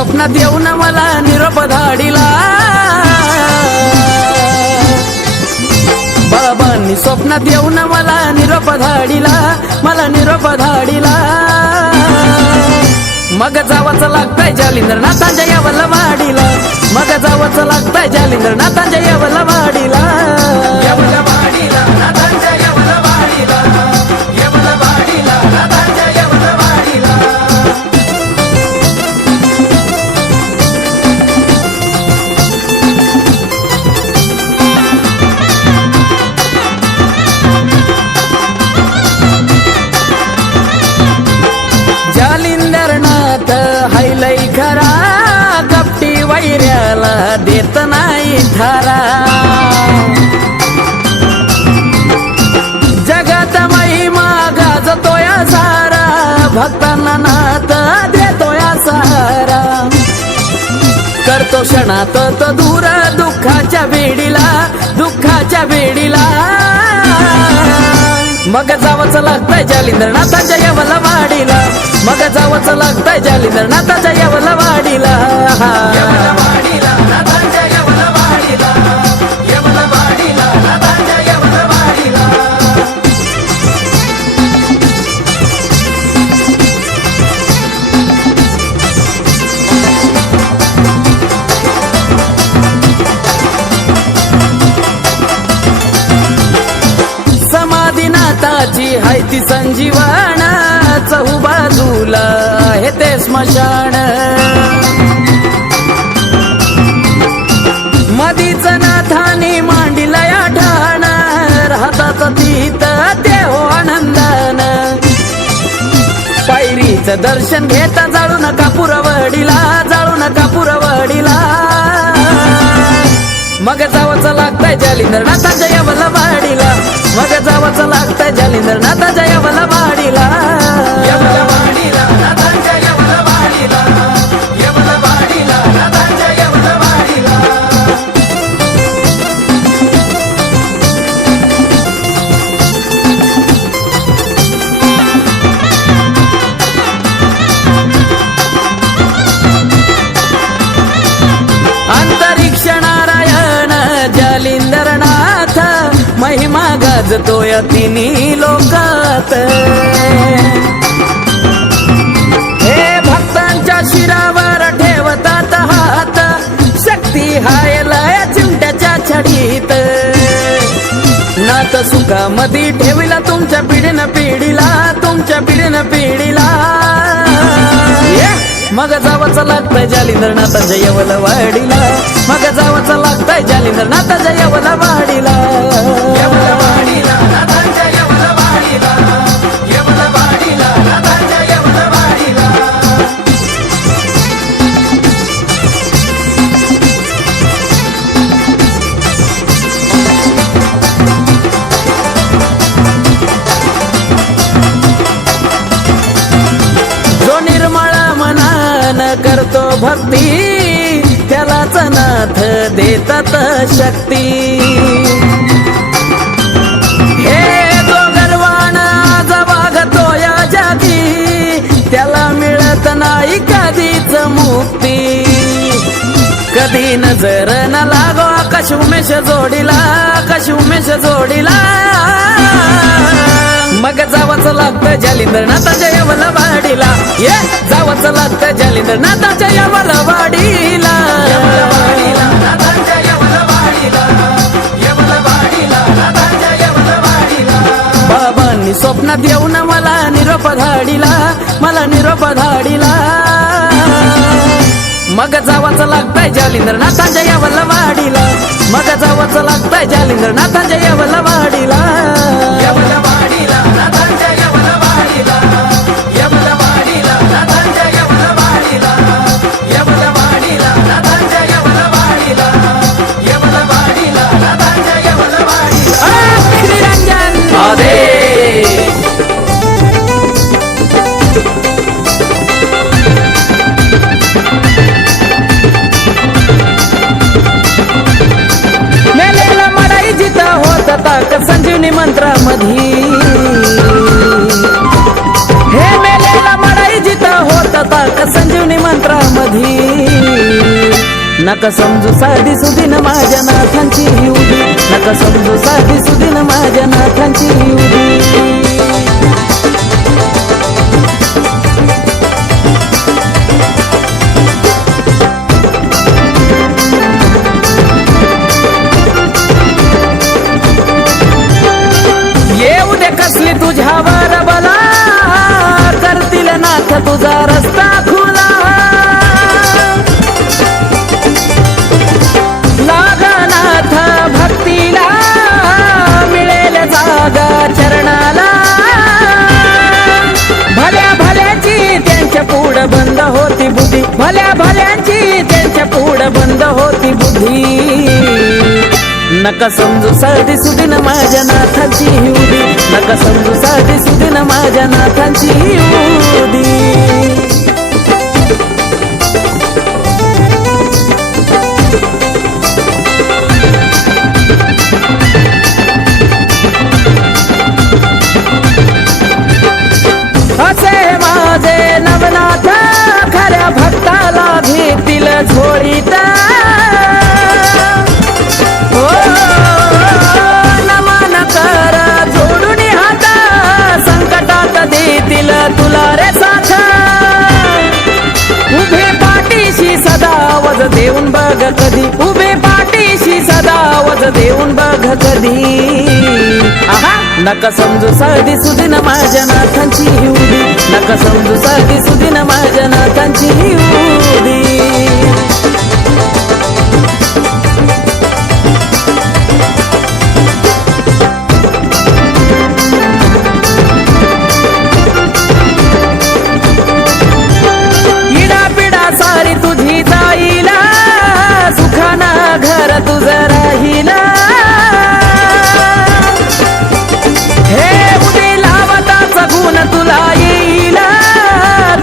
स्वप्नात येऊन मला निरोप धाडिला, बाबांनी स्वप्नात येऊन मला निरोप धाडिला, मला निरोप धाडिला. मग जावंच लागतंय जालिंदरनाथांच्या यावला वाडीला, मग जावंच लागतंय जालिंदरनाथांच्या यावला वाडीला, यावला वाडीला, नाथांच्या यावला वाडीला, यावला वाडीला, नाथांच्या यावला वाडीला. जालिंदरनाथ हैलै खरा, कपटी वैऱ्याला देत नाही थारा. जगात महिमा गाजतोय सारा, भक्तांना नाथ देतोय सहारा. करतो क्षणात तो दूर दुःखाच्या वेडीला, दुःखाच्या वेडीला. मग जावंच लागतंय जालिंदरनाथांच्या यावला वाडीला, मग जावंच लागतंय जालिंदरनाथांच्या यावला वाडीला, यावला वाडीला, नाथांच्या यावला वाडीला, यावला वाडीला, नाथांच्या यावला वाडीला. समाधीनाथाची हाय ती संजीवण, चहूबाजूला आहे ते स्मशान. मधीच नाथाने मांडिलय ठाण, राहतात तिथं ते हो आनंदान. पायरीचं दर्शन घेता जाळू नका पुरवडीला, जाळू नका पुरवडीला. मग जावंच लागतंय जालिंदरनाथांच्या यावला वाडीला, मग जावंच लागतंय जालिंदरनाथांच्या यावला वाडीला, यावला वाडीला, नाथांच्या यावला वाडीला, यावला वाडीला, नाथांच्या यावला वाडीला. अंतरिक्ष नारायण जालिंदरनाथ, महिमा गाजतोय तिन्ही लोकात. हे भक्तांच्या शिरावर ठेवतात हात, शक्ती हाय लय चिमट्याच्या छडीत. नाथ सुखामध्ये ठेविला तुमच्या पिढीनं पिढीला, तुमच्या पिढीनं पिढीला. मग जावंच लागतंय जालिंदरनाथांच्या यावला वाडीला, मग जावंच लागतंय जालिंदरनाथांच्या यावला वाडीला, यावला वाडीला, नाथांच्या यावला वाडीला, यावला वाडीला, नाथांच्या यावला वाडीला. जो निर्मळ मनान करतो भक्ती, त्यालाच नाथ देतात शक्ती. हे जो गर्वाण आज वागतोय जागी, त्याला मिळत नाही कधीच मुक्ती. कधी नजर न लागो आकाश उमेश जोडीला, आकाश उमेश जोडीला. मग जावंच लागतं जालिंदरनाथांच्या यावला वाडीला, ये जावंच लागतं जालिंदरनाथांच्या यावला वाडीला, यावला वाडीला, नाथांच्या यावला वाडीला, यावला वाडीला, नाथांच्या यावला वाडीला. बाबांनी स्वप्नात येऊन मला निरोप धाडिला, मला निरोप धाडिला. मग जावंच लागतंय जालिंदरनाथांच्या यावला वाडीला, मग जावंच लागतंय जालिंदरनाथांच्या यावला वाडीला, यावला वाडीला, नाथांच्या यावला वाडीला, यावला वाडीला, नाथांच्या यावला वाडीला, यावला वाडीला, नाथांच्या यावला वाडीला, यावला वाडीला, नाथांच्या यावला वाडीला. श्रीरंजन आदे संजीवनी नका समजू साधी सुदीन माझ्या नाथांची ही उभी, नका समजू साधी सुदीन माझ्या नाथांची ही उभी. येऊ दे कसली तुझ्यावर बला, करतील नाथ तुझा रस्ता खुला. नाथ भक्तीला मिळेल जागा चरणाला. भल्या भल्याची त्यांच्या पुढ बंद होती बुद्धी, भल्या भल्यांची त्यांच्या पुढ बंद होती बुद्धी. नका समजू साधी सुदीन माझ्या नाथांची ही उभी, नका समजू साधी सुदीन माझ्या नाथांची ही उभी. असे माझे नवनाथ खऱ्या भक्ताला घेतील झोळीत. हो नमन कर जोडून हात, संकटात देतील तुला रे साथ. उभे पाठीशी सदा वज देऊन बघ कधी, उभे पाठीशी सदा वज देऊन बघ कधी. आहा नका समजू साधी सुदीन माझ्या नाथांची ही उभी, नका समजू साधी